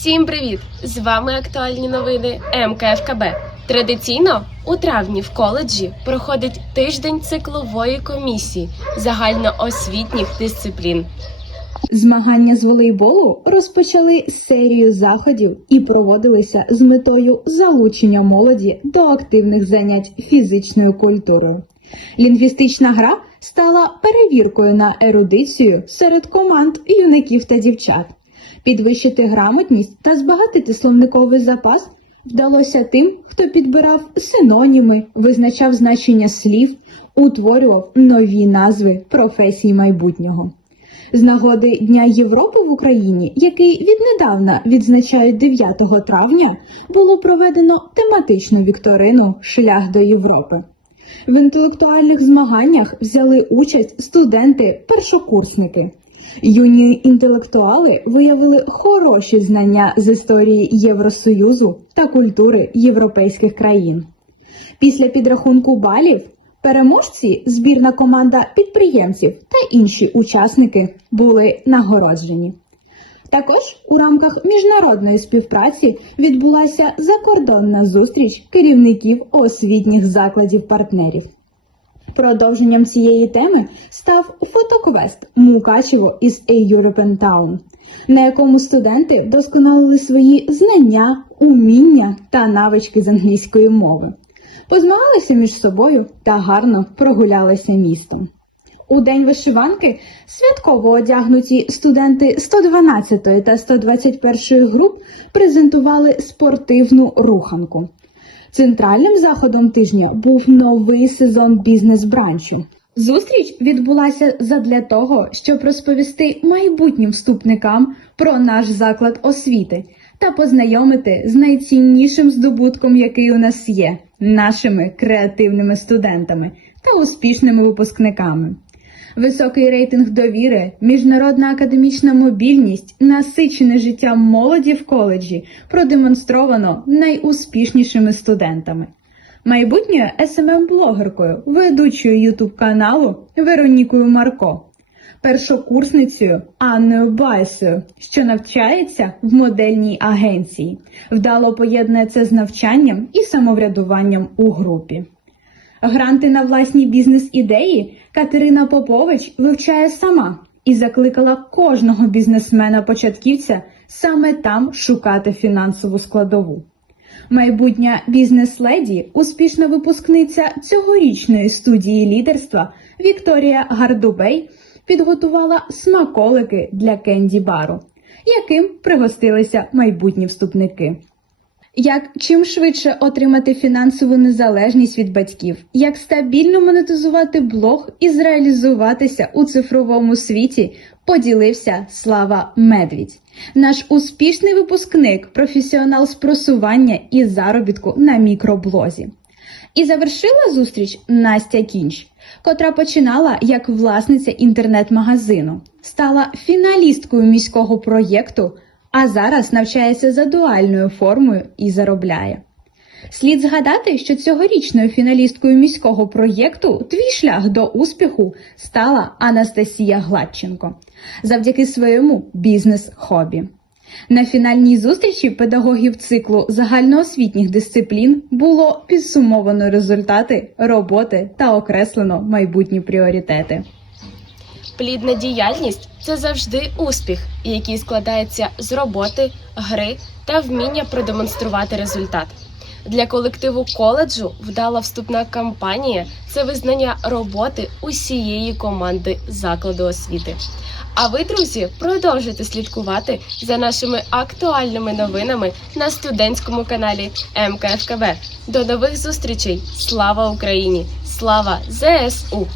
Всім привіт! З вами актуальні новини МКФКБ. Традиційно у травні в коледжі проходить тиждень циклової комісії загальноосвітніх дисциплін. Змагання з волейболу розпочали серію заходів і проводилися з метою залучення молоді до активних занять фізичною культурою. Лінгвістична гра стала перевіркою на ерудицію серед команд юнаків та дівчат. Підвищити грамотність та збагатити словниковий запас вдалося тим, хто підбирав синоніми, визначав значення слів, утворював нові назви професій майбутнього. З нагоди Дня Європи в Україні, який віднедавна відзначають 9 травня, було проведено тематичну вікторину Шлях до Європи. В інтелектуальних змаганнях взяли участь студенти-першокурсники. Юні інтелектуали виявили хороші знання з історії Євросоюзу та культури європейських країн. Після підрахунку балів переможці, збірна команда підприємців та інші учасники були нагороджені. Також у рамках міжнародної співпраці відбулася закордонна зустріч керівників освітніх закладів партнерів. Продовженням цієї теми став фотоквест Мукачево із A European Town, на якому студенти вдосконалили свої знання, уміння та навички з англійської мови, позмагалися між собою та гарно прогулялися містом. У день вишиванки святково одягнуті студенти 112 та 121 груп презентували спортивну руханку. Центральним заходом тижня був новий сезон бізнес-бранчу. Зустріч відбулася задля того, щоб розповісти майбутнім вступникам про наш заклад освіти та познайомити з найціннішим здобутком, який у нас є, нашими креативними студентами та успішними випускниками. Високий рейтинг довіри, міжнародна академічна мобільність, насичене життя молоді в коледжі продемонстровано найуспішнішими студентами. Майбутньою СММ-блогеркою, ведучою Ютуб каналу Веронікою Марко, першокурсницею Анною Байсою, що навчається в модельній агенції, вдало поєднує це з навчанням і самоврядуванням у групі. Гранти на власні бізнес-ідеї Катерина Попович вивчає сама і закликала кожного бізнесмена-початківця саме там шукати фінансову складову. Майбутня бізнес-леді, успішна випускниця цьогорічної студії лідерства Вікторія Гардубей підготувала смаколики для кенді бару, яким пригостилися майбутні вступники. Як чим швидше отримати фінансову незалежність від батьків, як стабільно монетизувати блог і зреалізуватися у цифровому світі, поділився Слава Медвідь, наш успішний випускник, професіонал з просування і заробітку на мікроблозі. І завершила зустріч Настя Кінч, котра починала як власниця інтернет-магазину, стала фіналісткою міського проєкту а зараз навчається за дуальною формою і заробляє. Слід згадати, що цьогорічною фіналісткою міського проєкту Твій шлях до успіху стала Анастасія Гладченко завдяки своєму бізнес-хобі. На фінальній зустрічі педагогів циклу загальноосвітніх дисциплін було підсумовано результати роботи та окреслено майбутні пріоритети. Плідна діяльність це завжди успіх, який складається з роботи, гри та вміння продемонструвати результат. Для колективу коледжу вдала вступна кампанія це визнання роботи усієї команди закладу освіти. А ви, друзі, продовжуйте слідкувати за нашими актуальними новинами на студентському каналі МКФКБ. До нових зустрічей! Слава Україні! Слава ЗСУ!